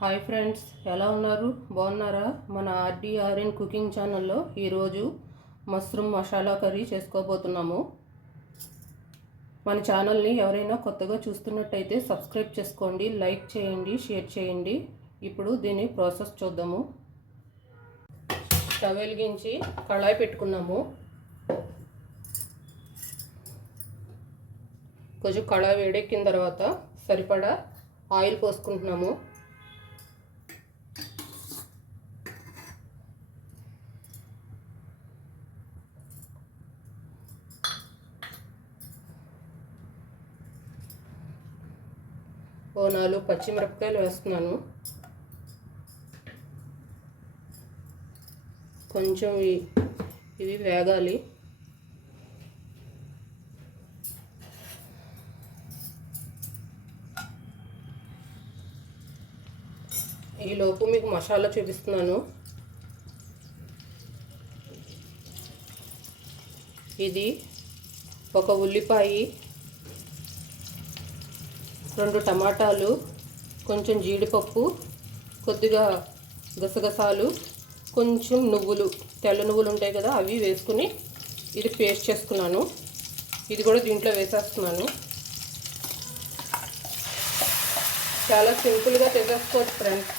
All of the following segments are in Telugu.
హాయ్ ఫ్రెండ్స్, ఎలా ఉన్నారు? బాగున్నారా? మన ఆర్డీఆర్ఎన్ కుకింగ్ ఛానల్లో ఈరోజు మష్రూమ్ మసాలా కర్రీ చేసుకోబోతున్నాము. మన ఛానల్ని ఎవరైనా కొత్తగా చూస్తున్నట్టయితే సబ్స్క్రైబ్ చేసుకోండి, లైక్ చేయండి, షేర్ చేయండి. ఇప్పుడు దీని ప్రాసెస్ చూద్దాము. స్టవ్ వెలిగించి కళాయి పెట్టుకున్నాము. కొంచెం కళాయి వేడెక్కిన తర్వాత సరిపడా ఆయిల్ పోసుకుంటున్నాము. ఓ 4 పచ్చిమిరపకాయలు వేస్తున్నాను. కొంచెం ఇవి వేగాలి. ఈలోపు మీకు మసాలా చూపిస్తున్నాను. ఇది ఒక ఉల్లిపాయ, 2 టమాటాలు, కొంచెం జీడిపప్పు, కొద్దిగా గసగసాలు, కొంచెం నువ్వులు, తెల్ల నువ్వులు ఉంటాయి కదా, అవి వేసుకుని ఇది పేస్ట్ చేసుకున్నాను. ఇది కూడా దీంట్లో వేసేస్తున్నాను. చాలా సింపుల్గా చేసేసుకోవచ్చు ఫ్రెండ్స్.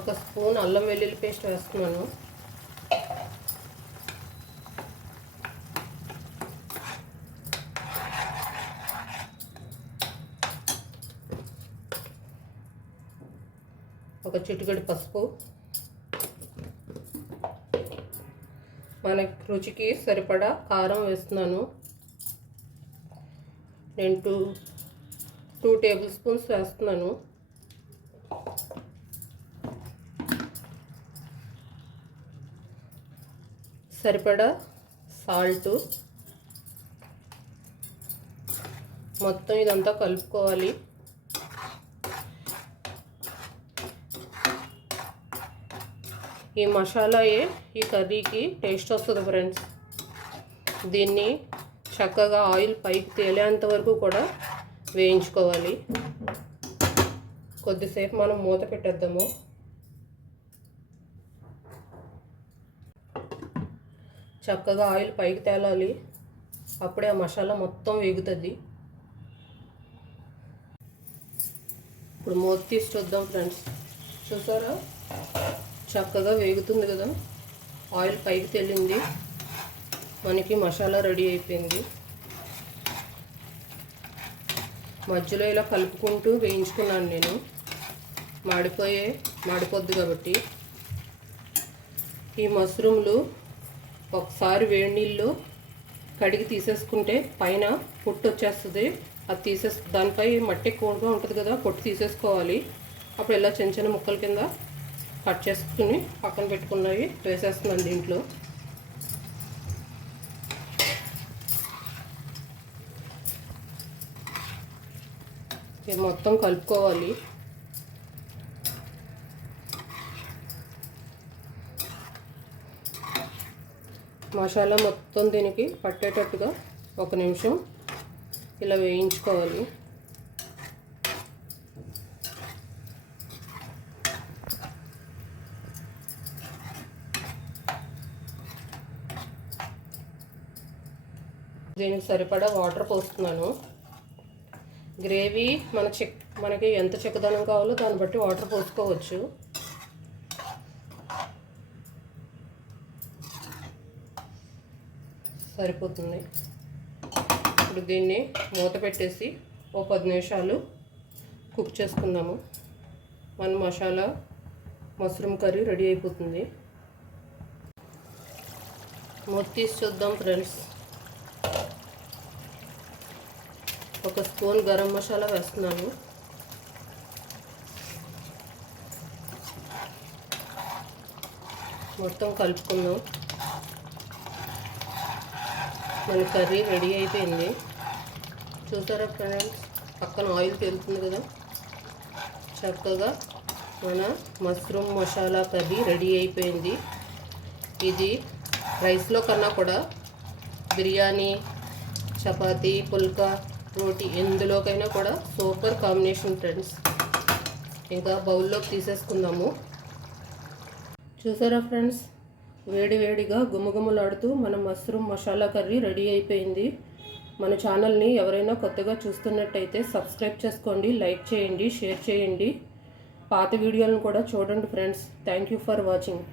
ఒక స్పూన్ అల్లం వెల్లుల్లి పేస్ట్ వేస్తున్నాను. ఒక చిటికెడు పసుపు, మన రుచికి సరిపడా కారం వేస్తున్నాను. నేను 2 టేబుల్ స్పూన్స్ వేస్తున్నాను. సరిపడా సాల్ట్. మొత్తం ఇదంతా కలుపుకోవాలి. ఈ మసాలాయే ఈ కర్రీకి టేస్ట్ వస్తుంది ఫ్రెండ్స్. దీన్ని చక్కగా ఆయిల్ పైకి తేలేంత వరకు కూడా వేయించుకోవాలి. కొద్దిసేపు మనం మూత పెట్టేద్దాము. చక్కగా ఆయిల్ పైకి తేలాలి, అప్పుడే ఆ మసాలా మొత్తం వేగుతుంది. ఇప్పుడు మూత తీసి చూద్దాం ఫ్రెండ్స్. చూసారా, చక్కగా వేగుతుంది కదా, ఆయిల్ పైకి తేలింది, మనకి మసాలా రెడీ అయిపోయింది. మధ్యలో ఇలా కలుపుకుంటూ వేయించుకున్నాను నేను, మాడిపోద్ది కాబట్టి. ఈ మష్రూమ్లు ఒకసారి వేడి నీళ్ళు కడిగి తీసేసుకుంటే పైన పొట్టు వచ్చేస్తుంది. అది దానిపై మట్టి ఎక్కువగా ఉంటుంది కదా, పొట్టు తీసేసుకోవాలి. అప్పుడు ఇలా చిన్న చిన్న ముక్కల కింద కట్ చేసుకుని పక్కన పెట్టుకున్నవి వేసేస్తున్నాను దీంట్లో. ఇది మొత్తం కలుపుకోవాలి. మసాలా మొత్తం దీనికి పట్టేటట్టుగా 1 నిమిషం ఇలా వేయించుకోవాలి. దీనికి సరిపడా వాటర్ పోస్తున్నాను. గ్రేవీ మనకి ఎంత చిక్కదనం కావాలో దాన్ని బట్టి వాటర్ పోసుకోవచ్చు. సరిపోతుంది. ఇప్పుడు దీన్ని మూత పెట్టేసి ఓ 10 నిమిషాలు కుక్ చేసుకుందాము. మన మష్రూమ్ కర్రీ రెడీ అయిపోతుంది. మూత తీసి చూద్దాం ఫ్రెండ్స్. ఒక స్పూన్ గరం మసాలా వేస్తున్నాను. మొత్తం కలుపుకుందాం. మన కర్రీ రెడీ అయిపోయింది. చూసారా ఫ్రెండ్స్, పక్కన ఆయిల్ తేలుతుంది కదా, చక్కగా మన మష్రూమ్ మసాలా కర్రీ రెడీ అయిపోయింది. ఇది రైస్లో కన్నా కూడా బిర్యానీ, చపాతీ, పుల్కా రోటీ ఎందులోకైనా కూడా సూపర్ కాంబినేషన్ ఫ్రెండ్స్. ఇంకా బౌల్లోకి తీసేసుకుందాము. చూసారా ఫ్రెండ్స్, వేడి వేడిగా గుమగుమలాడుతూ మన మష్రూమ్ మసాలా కర్రీ రెడీ అయిపోయింది. మన ఛానల్ని ఎవరైనా కొత్తగా చూస్తున్నట్టయితే సబ్స్క్రైబ్ చేసుకోండి, లైక్ చేయండి, షేర్ చేయండి. పాత వీడియోలను కూడా చూడండి friends. Thank you for watching.